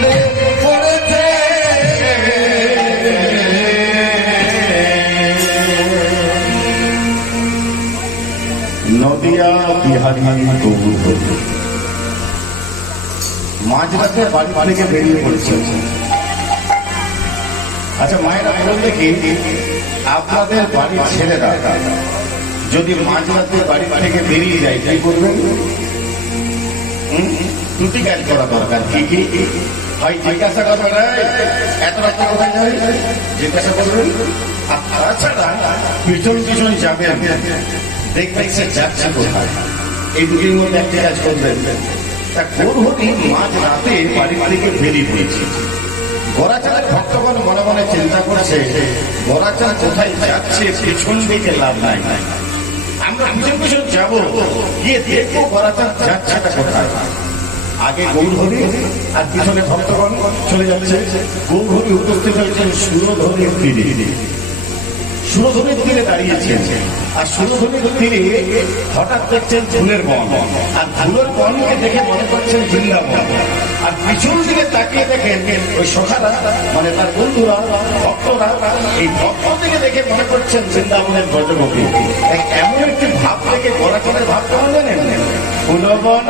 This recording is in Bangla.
বিপদে পড়েছে নদিয়া বিহারী গৌর মাঝরাতে বাড়ি থেকে বেরিয়ে পড়েছে। আচ্ছা মায়েরা বলুন দেখি, আপনাদের বাড়ির ছেলেরা যদি মাঝরাতে বাড়ি থেকে বেরিয়ে যায় কি করবেন? দুটি কাজ করা দরকার। কি কি? ভাই জিজ্ঞাসা করবেন এত রাত্রে কোথায় যাবে, জিজ্ঞাসা করবেন। তাছাড়া পিছন পিছন যাবেন, দেখবেন সে যাচ্ছে কোথায়। এই দুটির মধ্যে একটি কাজ করবেন। তা গৌরহরি মাঝ রাতে বাড়ি থেকে বেরিয়ে পড়েছে। গোরাচাঁদের ভক্তগণ মনে মনে চিন্তা করছে, গোরাচাঁদ কোথায় যাচ্ছে, পিছন দিকে লাভ নাই, আমরা পিছন পিছন যাবো, গিয়ে দেখবো গোরাচাঁদ যাচ্ছেটা কোথায়। আগে গৌরহরি আর পিছনে ভক্তগণ চলে যাচ্ছে। গৌরহরি উপস্থিত হয়েছেন সুরধনির তীরে। সুরধনির তীরে দাঁড়িয়েছেন, আর সুরধনির তীরে হঠাৎ দেখছেন ফুলের বন, আর ফুলের বনকে দেখে মনে করছেন বৃন্দাবন। আর পিছন দিকে তাকিয়ে দেখেন ওই সখারা, মানে তার বন্ধুরা, ভক্তরা, এই ভক্ত থেকে দেখে মনে করছেন বৃন্দাবনের ব্রজগোপী। এমন একটি ভাব থেকে গোরাচাঁদের ভাব কেমন জানেন? ফুলবন